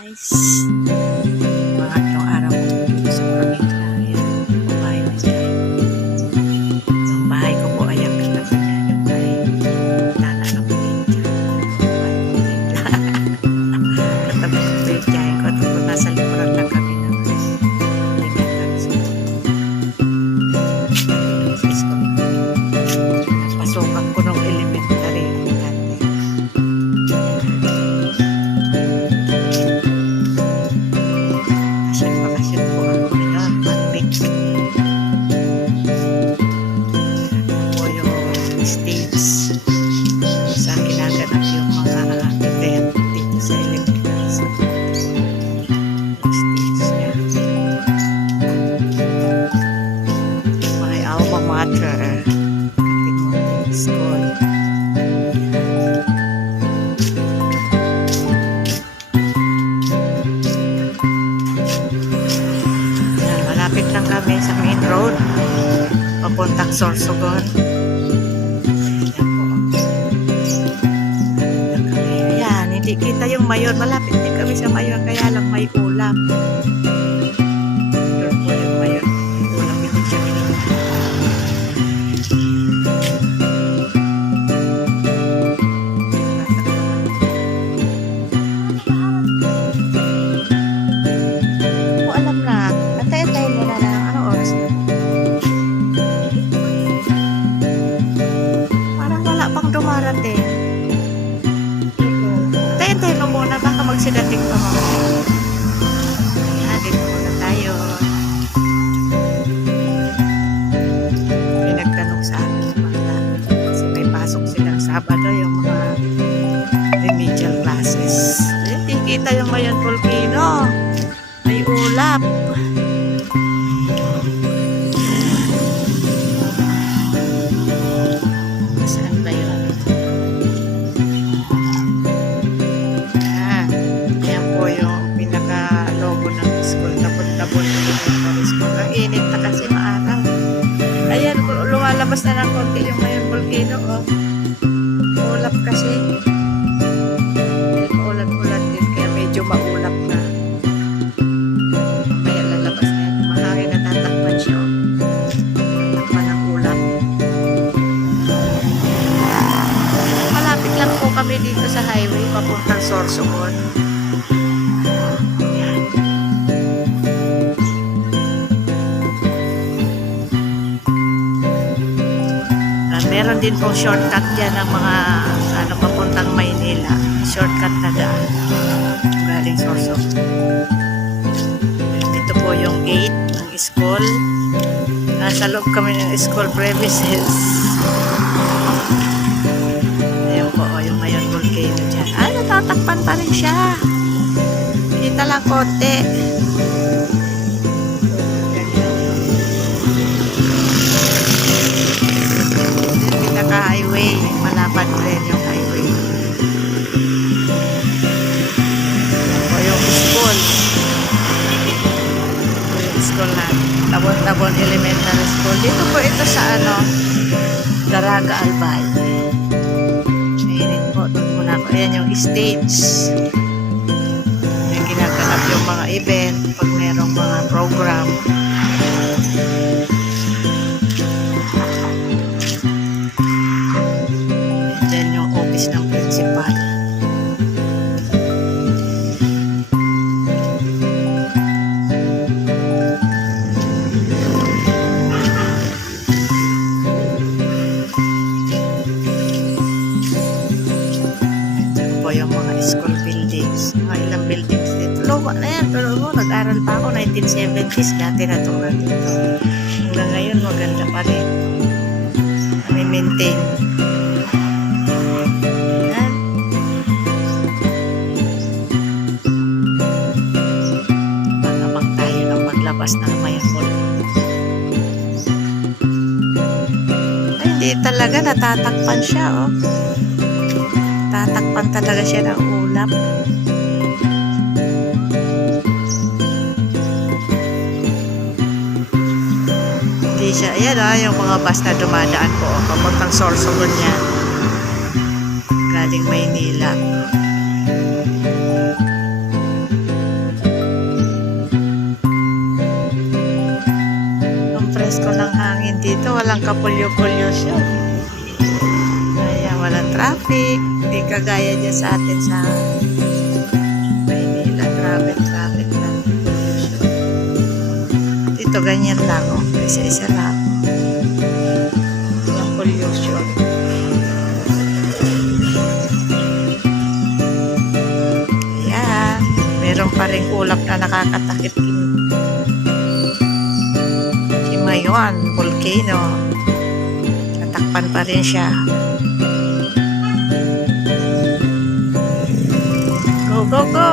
Guys, pangatlong araw ko dito sa probinsya. Ayan, bahay na siya. Yung bahay ko po ay ang katabi niya. Yung bahay nana ng probinsya. Katabi ng probinsya ko. Tapos nasa likuran lang kami ng elementary school. Pasukan ko ng elementary dati. Bakasyon po ako noon, one-week. Yan po yung stage sa ginaganap yung mga event dito sa electrical school. Stage niya. My alma mater, ating school. Malapit lang kami sa main road papuntang Sorsogon. Ayan, hindi kita yung mayon. Malapit din kami sa mayon, kaya lang may ulap. Doon po yung mayon. Ulap hindi siya kita. Alam na, antay-antay mo na lang. Anong oras na? Parang wala pang dumarating. Antay-antay mo muna, baka magsidating pa mo. Dito muna tayo. May nagtanong sa akin sa mga kasi may pasok silang Sabado yung mga remedial classes. Hindi kita yung Mayon Volcano. May ulap. Saan ba yun? Ayan po yung pinaka-logo ng school. Tabon-tabon ng elementary school. Ang init na kasi maaraw. Ayan, lumalabas na ng konti yung Mayon Volcano. Oh. Ulap kasi. Ulan-ulan din kaya medyo maulap na. Kami dito sa highway papuntang Sorsogon. Meron din pong shortcut dyan ng mga papuntang Maynila. Shortcut na daan galing Sorsogon. Dito po yung gate ng school. Nasa loob kami ng school premises. Yung Mayon Volcano dyan. Natatakpan pa rin siya. Kita lang konti. Pinaka-highway. Malapad rin yung highway. Yung school. Yung school na Tabon-Tabon Elementary School. Dito po ito sa Daraga Albay. Ayan yung stage. Yung ginaganap yung mga event pag merong mga program. Ayan yung office ng principal. Yung mga school buildings, mga ilang buildings dito. Luma na yan, pero nag-aral pa ako 1970s, dati na ito dito. Hanggang ngayon maganda pa rin. May maintain. Yan. Abang tayo ng maglabas ng Mayon Volcano. Ay, hindi talaga natatakpan siya, oh. Tatakpan talaga siya ng ulap. Hindi siya, ayan yung mga bus na dumadaan po. Papuntang Sorsogon yan. Galing Maynila. walang kapulyo-pulyo siya. Kaya walang traffic. Hindi kagaya dyan sa atin sa Maynila. Traffic lang. Pollution. Dito ganyan lang. Oh. Isa-isa lang. Walang pollution. Ayan. Meron pa rin ulap na nakakatakip. Ngayon, volcano. Natakpan pa rin siya. Go, go, go!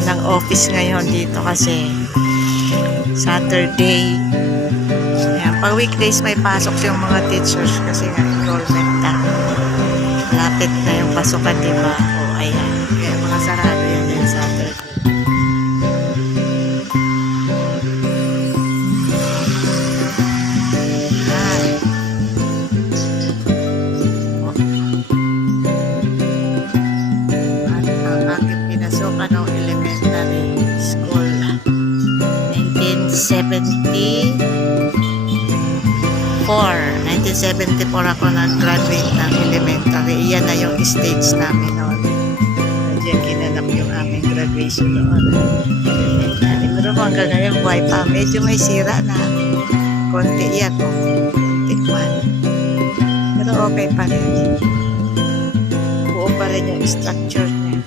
Walang office ngayon dito kasi Saturday. Ayan, pag weekdays may pasok yung mga teachers kasi nga enrollment na. Malapit na yung pasukan, di ba? O, ayan. Kaya mga sarado yan yung Saturday. Ayan. At ang aking pinasukan ng elementary school. 1974 ako nag-graduate ng elementary. Iyan na yung stage namin noon. Diyan kinanap yung aming graduation noon. Elementary. Pero hanggang ngayon, buhay pa. Medyo may sira na. Konti yan. Konti man. Pero okay pa rin. Buo pa rin yung structure niya.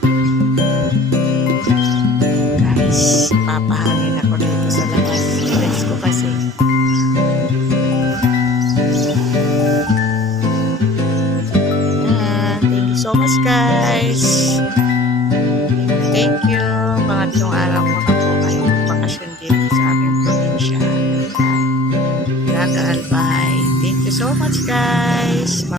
Guys, papahangin ako dito sa labas. Relax ko kasi. So much guys. Thank you. Pangatlong araw ko na po kayo bakasyon dito sa aming probinsya. Naka-Albay. Thank you so much guys.